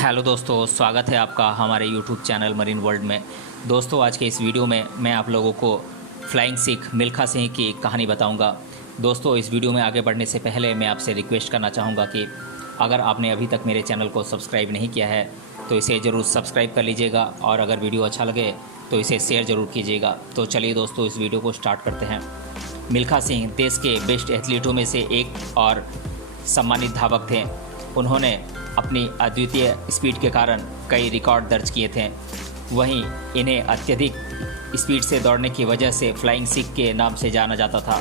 Hello दोस्तों, स्वागत है आपका हमारे यूट्यूब चैनल मरीन वर्ल्ड में। दोस्तों, आज के इस वीडियो में मैं आप लोगों को फ्लाइंग सिख मिल्खा सिंह की कहानी बताऊंगा। दोस्तों, इस वीडियो में आगे बढ़ने से पहले मैं आपसे रिक्वेस्ट करना चाहूँगा कि अगर आपने अभी तक मेरे चैनल को सब्सक्राइब नहीं किया है तो इसे ज़रूर सब्सक्राइब कर लीजिएगा और अगर वीडियो अच्छा लगे तो इसे शेयर ज़रूर कीजिएगा। तो चलिए दोस्तों, इस वीडियो को स्टार्ट करते हैं। मिल्खा सिंह देश के बेस्ट एथलीटों में से एक और सम्मानित धावक थे। उन्होंने अपनी अद्वितीय स्पीड के कारण कई रिकॉर्ड दर्ज किए थे। वहीं इन्हें अत्यधिक स्पीड से दौड़ने की वजह से फ्लाइंग सिख के नाम से जाना जाता था।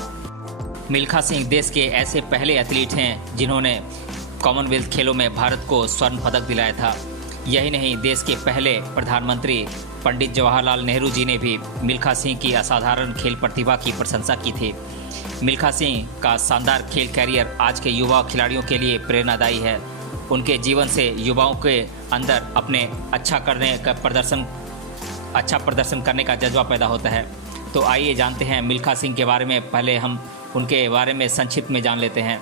मिल्खा सिंह देश के ऐसे पहले एथलीट हैं जिन्होंने कॉमनवेल्थ खेलों में भारत को स्वर्ण पदक दिलाया था। यही नहीं, देश के पहले प्रधानमंत्री पंडित जवाहरलाल नेहरू जी ने भी मिल्खा सिंह की असाधारण खेल प्रतिभा की प्रशंसा की थी। मिल्खा सिंह का शानदार खेल कैरियर आज के युवा खिलाड़ियों के लिए प्रेरणादायी है। उनके जीवन से युवाओं के अंदर अपने अच्छा प्रदर्शन करने का जज्बा पैदा होता है। तो आइए जानते हैं मिल्खा सिंह के बारे में। पहले हम उनके बारे में संक्षिप्त में जान लेते हैं।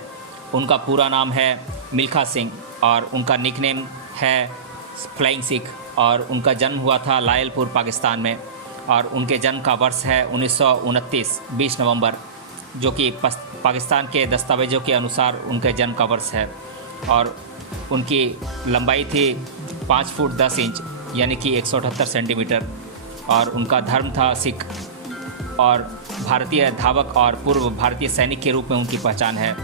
उनका पूरा नाम है मिल्खा सिंह और उनका निकनेम है फ्लाइंग सिख और उनका जन्म हुआ था लायलपुर, पाकिस्तान में और उनके जन्म का वर्ष है 1929 20 नवंबर, जो कि पाकिस्तान के दस्तावेज़ों के अनुसार उनके जन्म का वर्ष है। और उनकी लंबाई थी 5 फुट 10 इंच यानी कि 178 सेंटीमीटर और उनका धर्म था सिख। और भारतीय धावक और पूर्व भारतीय सैनिक के रूप में उनकी पहचान है।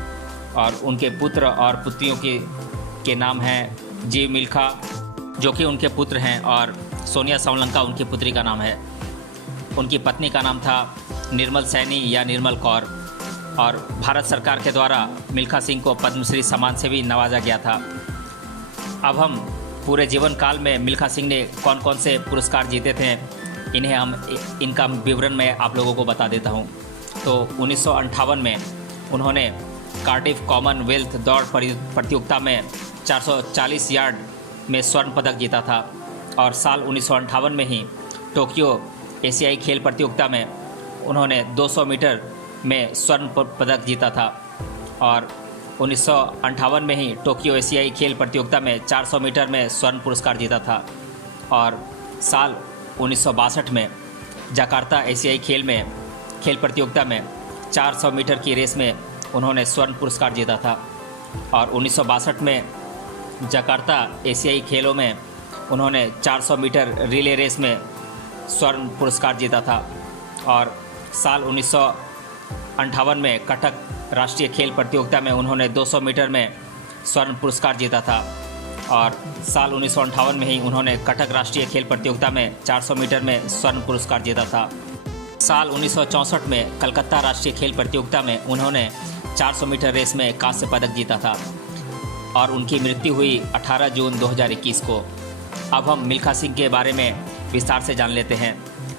और उनके पुत्र और पुत्रियों के नाम हैं जीव मिल्खा, जो कि उनके पुत्र हैं, और सोनिया सोलंका उनकी पुत्री का नाम है। उनकी पत्नी का नाम था निर्मल सैनी या निर्मल कौर। और भारत सरकार के द्वारा मिल्खा सिंह को पद्मश्री सम्मान से भी नवाजा गया था। अब हम पूरे जीवन काल में मिल्खा सिंह ने कौन कौन से पुरस्कार जीते थे, इनका विवरण मैं आप लोगों को बता देता हूं। तो 1958 में उन्होंने कार्डिफ कॉमनवेल्थ दौड़ प्रतियोगिता में 440 यार्ड में स्वर्ण पदक जीता था। और साल 1958 में ही टोक्यो एशियाई खेल प्रतियोगिता में उन्होंने 200 मीटर में स्वर्ण पदक जीता था। और 1958 में ही टोक्यो एशियाई खेल प्रतियोगिता में 400 मीटर में स्वर्ण पुरस्कार जीता था। और साल 1962 में जकार्ता एशियाई खेल प्रतियोगिता में 400 मीटर की रेस में उन्होंने स्वर्ण पुरस्कार जीता था। और 1962 में जकार्ता एशियाई खेलों में उन्होंने 400 मीटर रिले रेस में स्वर्ण पुरस्कार जीता था। और साल 1958 में कटक राष्ट्रीय खेल प्रतियोगिता में उन्होंने 200 मीटर में स्वर्ण पुरस्कार जीता था। और साल 1958 में ही उन्होंने कटक राष्ट्रीय खेल प्रतियोगिता में 400 मीटर में स्वर्ण पुरस्कार जीता था। साल 1964 में कलकत्ता राष्ट्रीय खेल प्रतियोगिता में उन्होंने 400 मीटर रेस में कांस्य पदक जीता था। और उनकी मृत्यु हुई 18 जून 2021 को। अब हम मिल्खा सिंह के बारे में विस्तार से जान लेते हैं।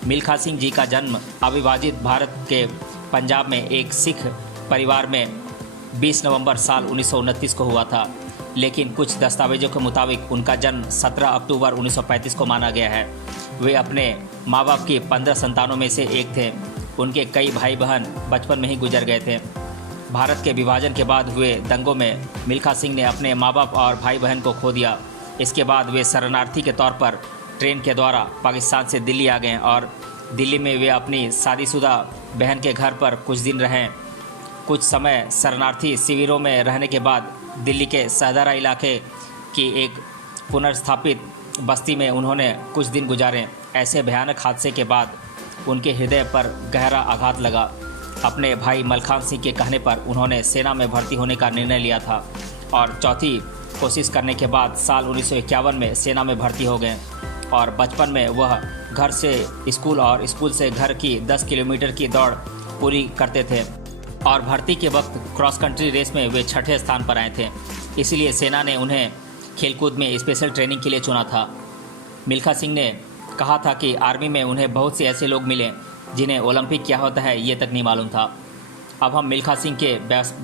मिल्खा सिंह जी का जन्म अविभाजित भारत के पंजाब में एक सिख परिवार में 20 नवंबर साल 1929 को हुआ था। लेकिन कुछ दस्तावेजों के मुताबिक उनका जन्म 17 अक्टूबर 1935 को माना गया है। वे अपने माँ बाप की 15 संतानों में से एक थे। उनके कई भाई बहन बचपन में ही गुजर गए थे। भारत के विभाजन के बाद हुए दंगों में मिल्खा सिंह ने अपने माँ बाप और भाई बहन को खो दिया। इसके बाद वे शरणार्थी के तौर पर ट्रेन के द्वारा पाकिस्तान से दिल्ली आ गए और दिल्ली में वे अपनी शादीशुदा बहन के घर पर कुछ दिन रहें। कुछ समय शरणार्थी शिविरों में रहने के बाद दिल्ली के सहदरा इलाके की एक पुनर्स्थापित बस्ती में उन्होंने कुछ दिन गुजारे। ऐसे भयानक हादसे के बाद उनके हृदय पर गहरा आघात लगा। अपने भाई मलखान सिंह के कहने पर उन्होंने सेना में भर्ती होने का निर्णय लिया था और चौथी कोशिश करने के बाद साल 1951 में सेना में भर्ती हो गए। और बचपन में वह घर से स्कूल और स्कूल से घर की 10 किलोमीटर की दौड़ पूरी करते थे। और भर्ती के वक्त क्रॉस कंट्री रेस में वे 6ठे स्थान पर आए थे। इसलिए सेना ने उन्हें खेलकूद में स्पेशल ट्रेनिंग के लिए चुना था। मिल्खा सिंह ने कहा था कि आर्मी में उन्हें बहुत से ऐसे लोग मिले जिन्हें ओलंपिक क्या होता है ये तक नहीं मालूम था। अब हम मिल्खा सिंह के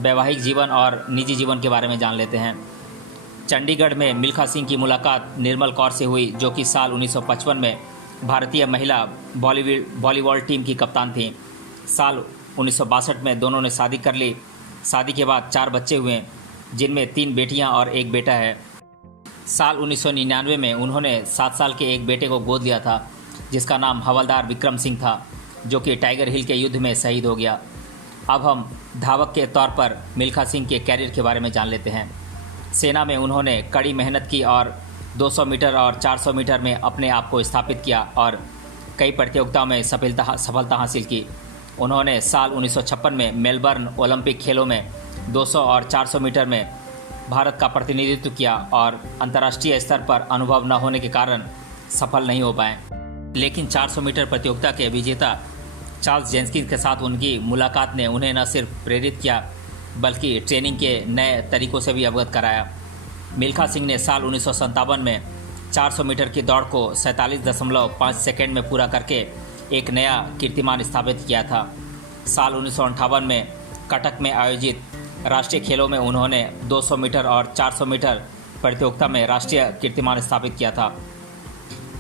वैवाहिक जीवन और निजी जीवन के बारे में जान लेते हैं। चंडीगढ़ में मिल्खा सिंह की मुलाकात निर्मल कौर से हुई, जो कि साल 1955 में भारतीय महिला वॉलीबॉल टीम की कप्तान थी। साल 1962 में दोनों ने शादी कर ली। शादी के बाद 4 बच्चे हुए, जिनमें 3 बेटियां और 1 बेटा है। साल 1999 में उन्होंने 7 साल के एक बेटे को गोद लिया था जिसका नाम हवलदार विक्रम सिंह था, जो कि टाइगर हिल के युद्ध में शहीद हो गया। अब हम धावक के तौर पर मिल्खा सिंह के कैरियर के बारे में जान लेते हैं। सेना में उन्होंने कड़ी मेहनत की और 200 मीटर और 400 मीटर में अपने आप को स्थापित किया और कई प्रतियोगिताओं में सफलता हासिल की। उन्होंने साल 1956 में मेलबर्न ओलंपिक खेलों में 200 और 400 मीटर में भारत का प्रतिनिधित्व किया और अंतर्राष्ट्रीय स्तर पर अनुभव न होने के कारण सफल नहीं हो पाए। लेकिन 400 मीटर प्रतियोगिता के विजेता चार्ल्स जेंकिंस के साथ उनकी मुलाकात ने उन्हें न सिर्फ प्रेरित किया बल्कि ट्रेनिंग के नए तरीकों से भी अवगत कराया। मिल्खा सिंह ने साल 1957 में 400 मीटर की दौड़ को 47.5 सेकंड में पूरा करके एक नया कीर्तिमान स्थापित किया था। साल 1958 में कटक में आयोजित राष्ट्रीय खेलों में उन्होंने 200 मीटर और 400 मीटर प्रतियोगिता में राष्ट्रीय कीर्तिमान स्थापित किया था।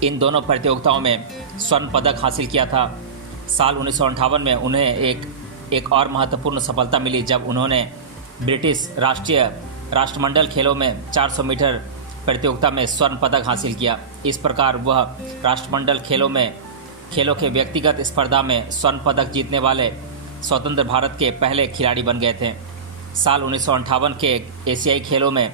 इन दोनों प्रतियोगिताओं में स्वर्ण पदक हासिल किया था। साल 1958 में उन्हें एक और महत्वपूर्ण सफलता मिली जब उन्होंने ब्रिटिश राष्ट्रमंडल खेलों में 400 मीटर प्रतियोगिता में स्वर्ण पदक हासिल किया। इस प्रकार वह राष्ट्रमंडल खेलों के व्यक्तिगत स्पर्धा में स्वर्ण पदक जीतने वाले स्वतंत्र भारत के पहले खिलाड़ी बन गए थे। साल 1958 के एशियाई खेलों में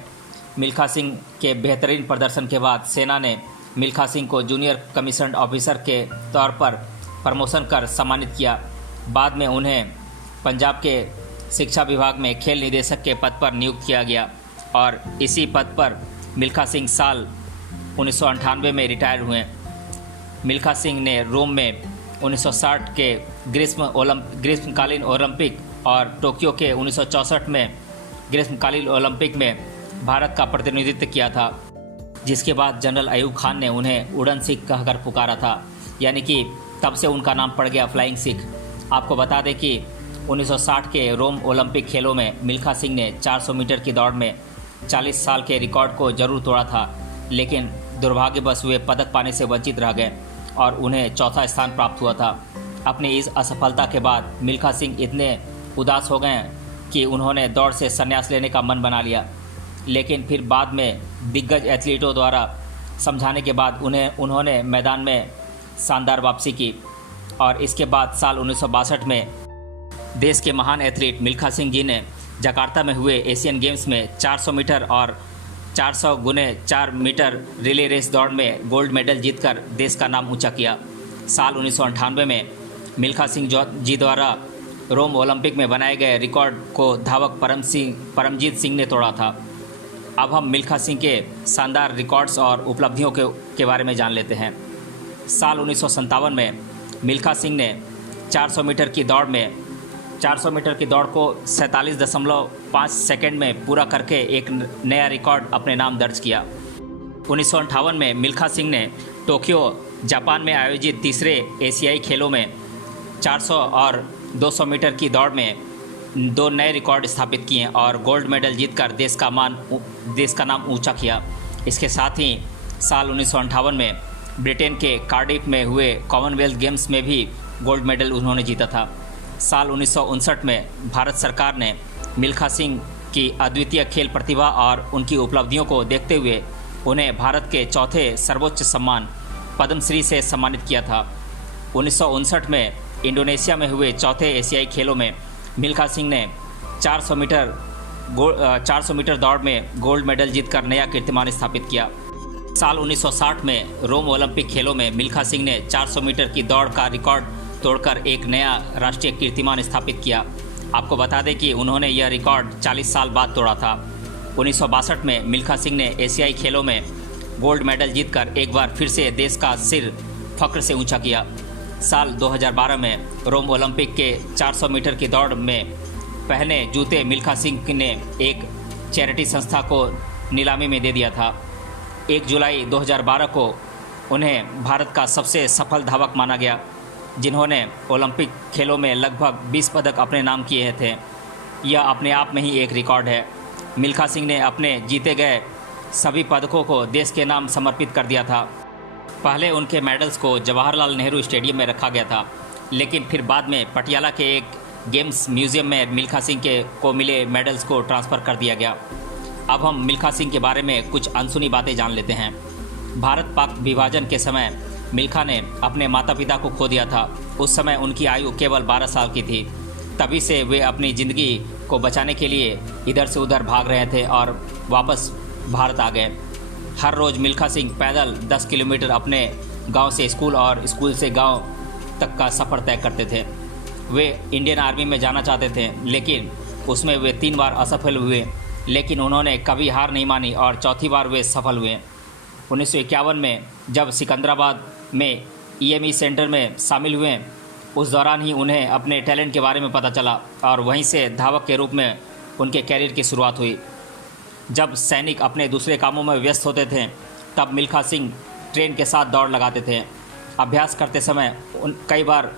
मिल्खा सिंह के बेहतरीन प्रदर्शन के बाद सेना ने मिल्खा सिंह को जूनियर कमीशन्ड ऑफिसर के तौर पर प्रमोशन कर सम्मानित किया। बाद में उन्हें पंजाब के शिक्षा विभाग में खेल निदेशक के पद पर नियुक्त किया गया और इसी पद पर मिल्खा सिंह साल 1998 में रिटायर हुए। मिल्खा सिंह ने रोम में 1960 के ग्रीष्मकालीन ओलंपिक और टोक्यो के 1964 में ग्रीष्मकालीन ओलंपिक में भारत का प्रतिनिधित्व किया था, जिसके बाद जनरल अयूब खान ने उन्हें उड़न सिख कहकर पुकारा था, यानी कि तब से उनका नाम पड़ गया फ्लाइंग सिख। आपको बता दें कि 1960 के रोम ओलंपिक खेलों में मिल्खा सिंह ने 400 मीटर की दौड़ में 40 साल के रिकॉर्ड को जरूर तोड़ा था, लेकिन दुर्भाग्यवश वे पदक पाने से वंचित रह गए और उन्हें चौथा स्थान प्राप्त हुआ था। अपनी इस असफलता के बाद मिल्खा सिंह इतने उदास हो गए कि उन्होंने दौड़ से संन्यास लेने का मन बना लिया, लेकिन फिर बाद में दिग्गज एथलीटों द्वारा समझाने के बाद उन्होंने मैदान में शानदार वापसी की और इसके बाद साल 1962 में देश के महान एथलीट मिल्खा सिंह जी ने जकार्ता में हुए एशियन गेम्स में 400 मीटर और 400 × 4 मीटर रिले रेस दौड़ में गोल्ड मेडल जीतकर देश का नाम ऊंचा किया। साल 1998 में मिल्खा सिंह जी द्वारा रोम ओलंपिक में बनाए गए रिकॉर्ड को धावक परमजीत सिंह ने तोड़ा था। अब हम मिल्खा सिंह के शानदार रिकॉर्ड्स और उपलब्धियों के बारे में जान लेते हैं। साल 1957 में मिल्खा सिंह ने 400 मीटर की दौड़ को 47.5 सेकंड में पूरा करके एक नया रिकॉर्ड अपने नाम दर्ज किया। 1958 में मिल्खा सिंह ने टोक्यो जापान में आयोजित तीसरे एशियाई खेलों में 400 और 200 मीटर की दौड़ में 2 नए रिकॉर्ड स्थापित किए और गोल्ड मेडल जीतकर देश का नाम ऊंचा किया। इसके साथ ही साल 1958 में ब्रिटेन के कार्डिफ में हुए कॉमनवेल्थ गेम्स में भी गोल्ड मेडल उन्होंने जीता था। साल 1959 में भारत सरकार ने मिल्खा सिंह की अद्वितीय खेल प्रतिभा और उनकी उपलब्धियों को देखते हुए उन्हें भारत के चौथे सर्वोच्च सम्मान पद्मश्री से सम्मानित किया था। 1959 में इंडोनेशिया में हुए चौथे एशियाई खेलों में मिल्खा सिंह ने 400 मीटर दौड़ में गोल्ड मेडल जीतकर नया कीर्तिमान स्थापित किया। साल 1960 में रोम ओलंपिक खेलों में मिल्खा सिंह ने 400 मीटर की दौड़ का रिकॉर्ड तोड़कर एक नया राष्ट्रीय कीर्तिमान स्थापित किया। आपको बता दें कि उन्होंने यह रिकॉर्ड 40 साल बाद तोड़ा था। 1962 में मिल्खा सिंह ने एशियाई खेलों में गोल्ड मेडल जीतकर एक बार फिर से देश का सिर फख्र से ऊंचा किया। साल 2012 में रोम ओलंपिक के 400 मीटर की दौड़ में पहने जूते मिल्खा सिंह ने एक चैरिटी संस्था को नीलामी में दे दिया था। 1 जुलाई 2012 को उन्हें भारत का सबसे सफल धावक माना गया, जिन्होंने ओलंपिक खेलों में लगभग 20 पदक अपने नाम किए थे। यह अपने आप में ही एक रिकॉर्ड है। मिल्खा सिंह ने अपने जीते गए सभी पदकों को देश के नाम समर्पित कर दिया था। पहले उनके मेडल्स को जवाहरलाल नेहरू स्टेडियम में रखा गया था, लेकिन फिर बाद में पटियाला के एक गेम्स म्यूजियम में मिल्खा सिंह को मिले मेडल्स को ट्रांसफ़र कर दिया गया। अब हम मिल्खा सिंह के बारे में कुछ अनसुनी बातें जान लेते हैं। भारत पाक विभाजन के समय मिल्खा ने अपने माता पिता को खो दिया था। उस समय उनकी आयु केवल 12 साल की थी। तभी से वे अपनी ज़िंदगी को बचाने के लिए इधर से उधर भाग रहे थे और वापस भारत आ गए। हर रोज़ मिल्खा सिंह पैदल 10 किलोमीटर अपने गांव से स्कूल और स्कूल से गांव तक का सफ़र तय करते थे। वे इंडियन आर्मी में जाना चाहते थे, लेकिन उसमें वे 3 बार असफल हुए, लेकिन उन्होंने कभी हार नहीं मानी और चौथी बार वे सफल हुए। 1951 में जब सिकंदराबाद में EME सेंटर में शामिल हुए, उस दौरान ही उन्हें अपने टैलेंट के बारे में पता चला और वहीं से धावक के रूप में उनके कैरियर की शुरुआत हुई। जब सैनिक अपने दूसरे कामों में व्यस्त होते थे, तब मिल्खा सिंह ट्रेन के साथ दौड़ लगाते थे। अभ्यास करते समय कई बार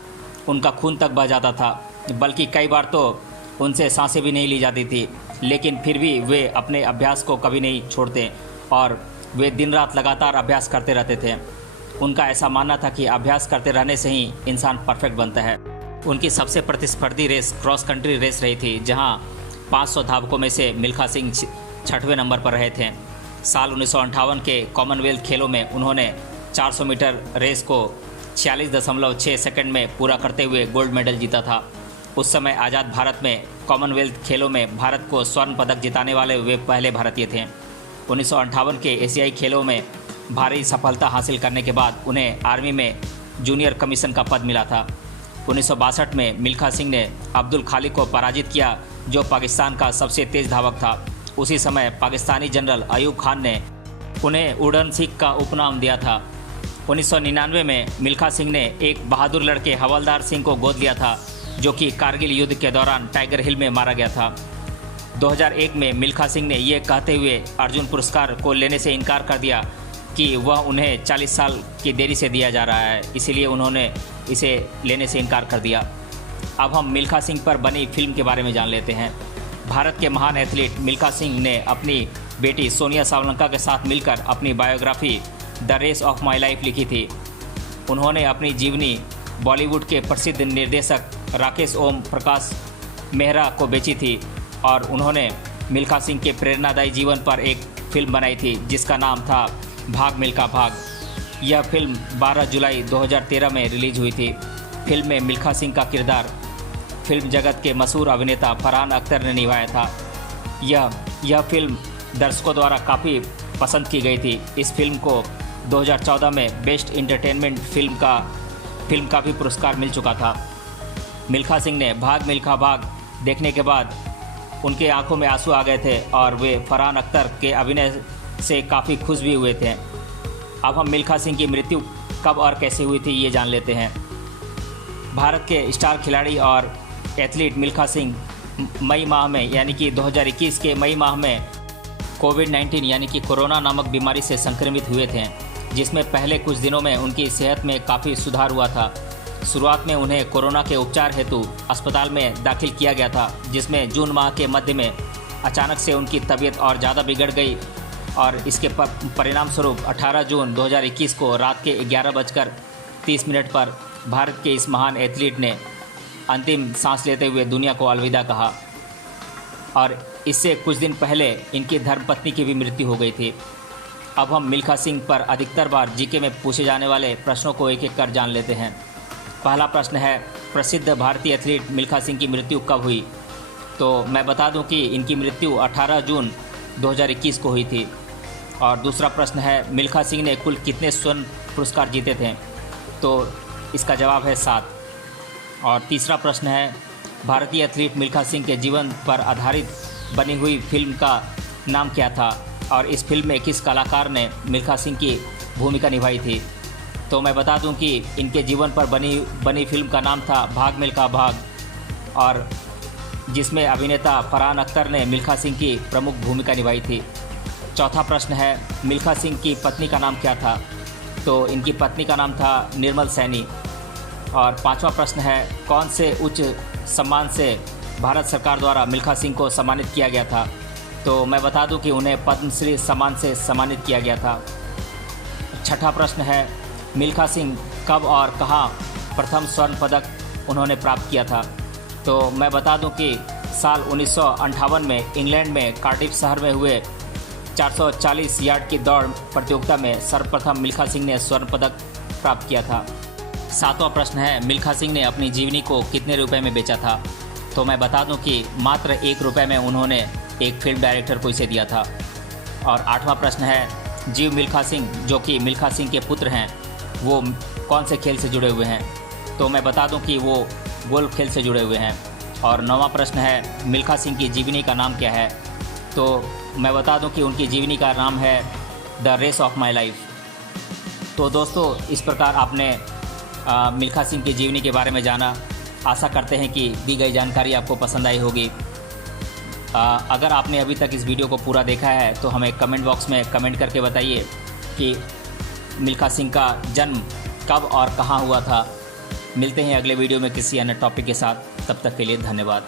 उनका खून तक बह जाता था, बल्कि कई बार तो उनसे सांसें भी नहीं ली जाती थी, लेकिन फिर भी वे अपने अभ्यास को कभी नहीं छोड़ते और वे दिन रात लगातार अभ्यास करते रहते थे। उनका ऐसा मानना था कि अभ्यास करते रहने से ही इंसान परफेक्ट बनता है। उनकी सबसे प्रतिस्पर्धी रेस क्रॉस कंट्री रेस रही थी, जहां 500 धावकों में से मिल्खा सिंह 6वें नंबर पर रहे थे। साल 1958 के कॉमनवेल्थ खेलों में उन्होंने 400 मीटर रेस को 46.6 सेकंड में पूरा करते हुए गोल्ड मेडल जीता था। उस समय आज़ाद भारत में कॉमनवेल्थ खेलों में भारत को स्वर्ण पदक जिताने वाले वे पहले भारतीय थे। 1958 के एशियाई खेलों में भारी सफलता हासिल करने के बाद उन्हें आर्मी में जूनियर कमीशन का पद मिला था। 1962 में मिल्खा सिंह ने अब्दुल खालिक को पराजित किया, जो पाकिस्तान का सबसे तेज़ धावक था। उसी समय पाकिस्तानी जनरल अयूब खान ने उन्हें उड़न सिख का उपनाम दिया था। 1999 में मिल्खा सिंह ने एक बहादुर लड़के हवलदार सिंह को गोद लिया था, जो कि कारगिल युद्ध के दौरान टाइगर हिल में मारा गया था। 2001 में मिल्खा सिंह ने ये कहते हुए अर्जुन पुरस्कार को लेने से इनकार कर दिया कि वह उन्हें 40 साल की देरी से दिया जा रहा है, इसीलिए उन्होंने इसे लेने से इनकार कर दिया। अब हम मिल्खा सिंह पर बनी फिल्म के बारे में जान लेते हैं। भारत के महान एथलीट मिल्खा सिंह ने अपनी बेटी सोनिया सावलंका के साथ मिलकर अपनी biography the race of my life लिखी थी। उन्होंने अपनी जीवनी बॉलीवुड के प्रसिद्ध निर्देशक राकेश ओम प्रकाश मेहरा को बेची थी और उन्होंने मिल्खा सिंह के प्रेरणादायी जीवन पर एक फिल्म बनाई थी, जिसका नाम था भाग मिल्खा भाग। यह फिल्म 12 जुलाई 2013 में रिलीज हुई थी। फिल्म में मिल्खा सिंह का किरदार फिल्म जगत के मशहूर अभिनेता फरहान अख्तर ने निभाया था। यह फिल्म दर्शकों द्वारा काफ़ी पसंद की गई थी। इस फिल्म को 2014 में बेस्ट इंटरटेनमेंट फिल्म का भी पुरस्कार मिल चुका था। मिल्खा सिंह ने भाग मिल्खा भाग देखने के बाद उनके आंखों में आंसू आ गए थे और वे फरहान अख्तर के अभिनय से काफ़ी खुश भी हुए थे। अब हम मिल्खा सिंह की मृत्यु कब और कैसे हुई थी ये जान लेते हैं। भारत के स्टार खिलाड़ी और एथलीट मिल्खा सिंह मई माह में यानी कि 2021 के मई माह में कोविड-19 यानी कि कोरोना नामक बीमारी से संक्रमित हुए थे, जिसमें पहले कुछ दिनों में उनकी सेहत में काफ़ी सुधार हुआ था। शुरुआत में उन्हें कोरोना के उपचार हेतु अस्पताल में दाखिल किया गया था, जिसमें जून माह के मध्य में अचानक से उनकी तबीयत और ज़्यादा बिगड़ गई और इसके परिणाम स्वरूप 18 जून 2021 को रात के 11:30 पर भारत के इस महान एथलीट ने अंतिम सांस लेते हुए दुनिया को अलविदा कहा। और इससे कुछ दिन पहले इनकी धर्मपत्नी की भी मृत्यु हो गई थी। अब हम मिल्खा सिंह पर अधिकतर बार जीके में पूछे जाने वाले प्रश्नों को एक एक कर जान लेते हैं। पहला प्रश्न है, प्रसिद्ध भारतीय एथलीट मिल्खा सिंह की मृत्यु कब हुई? तो मैं बता दूं कि इनकी मृत्यु 18 जून 2021 को हुई थी। और दूसरा प्रश्न है, मिल्खा सिंह ने कुल कितने स्वर्ण पुरस्कार जीते थे? तो इसका जवाब है 7। और तीसरा प्रश्न है, भारतीय एथलीट मिल्खा सिंह के जीवन पर आधारित बनी हुई फिल्म का नाम क्या था और इस फिल्म में किस कलाकार ने मिल्खा सिंह की भूमिका निभाई थी? तो मैं बता दूं कि इनके जीवन पर बनी फिल्म का नाम था भाग मिल्खा भाग, और जिसमें अभिनेता फरहान अख्तर ने मिल्खा सिंह की प्रमुख भूमिका निभाई थी। चौथा प्रश्न है, मिल्खा सिंह की पत्नी का नाम क्या था? तो इनकी पत्नी का नाम था निर्मल सैनी। और पांचवा प्रश्न है, कौन से उच्च सम्मान से भारत सरकार द्वारा मिल्खा सिंह को सम्मानित किया गया था? तो मैं बता दूं कि उन्हें पद्मश्री सम्मान से सम्मानित किया गया था। छठा प्रश्न है, मिल्खा सिंह कब और कहां प्रथम स्वर्ण पदक उन्होंने प्राप्त किया था? तो मैं बता दूं कि साल 1958 में इंग्लैंड में कार्डिफ शहर में हुए 440 यार्ड की दौड़ प्रतियोगिता में सर्वप्रथम मिल्खा सिंह ने स्वर्ण पदक प्राप्त किया था। 7वां प्रश्न है, मिल्खा सिंह ने अपनी जीवनी को कितने रुपए में बेचा था? तो मैं बता दूं कि मात्र 1 रुपये में उन्होंने एक फिल्म डायरेक्टर को इसे दिया था। और 8वां प्रश्न है, जीव मिल्खा सिंह जो कि मिल्खा सिंह के पुत्र हैं, वो कौन से खेल से जुड़े हुए हैं? तो मैं बता दूं कि वो गोल्फ खेल से जुड़े हुए हैं। और 9वां प्रश्न है, मिल्खा सिंह की जीवनी का नाम क्या है? तो मैं बता दूं कि उनकी जीवनी का नाम है the race of my life. तो दोस्तों, इस प्रकार आपने मिल्खा सिंह की जीवनी के बारे में जाना। आशा करते हैं कि दी गई जानकारी आपको पसंद आई होगी। अगर आपने अभी तक इस वीडियो को पूरा देखा है तो हमें कमेंट बॉक्स में कमेंट करके बताइए कि मिल्खा सिंह का जन्म कब और कहाँ हुआ था। मिलते हैं अगले वीडियो में किसी अन्य टॉपिक के साथ। तब तक के लिए धन्यवाद।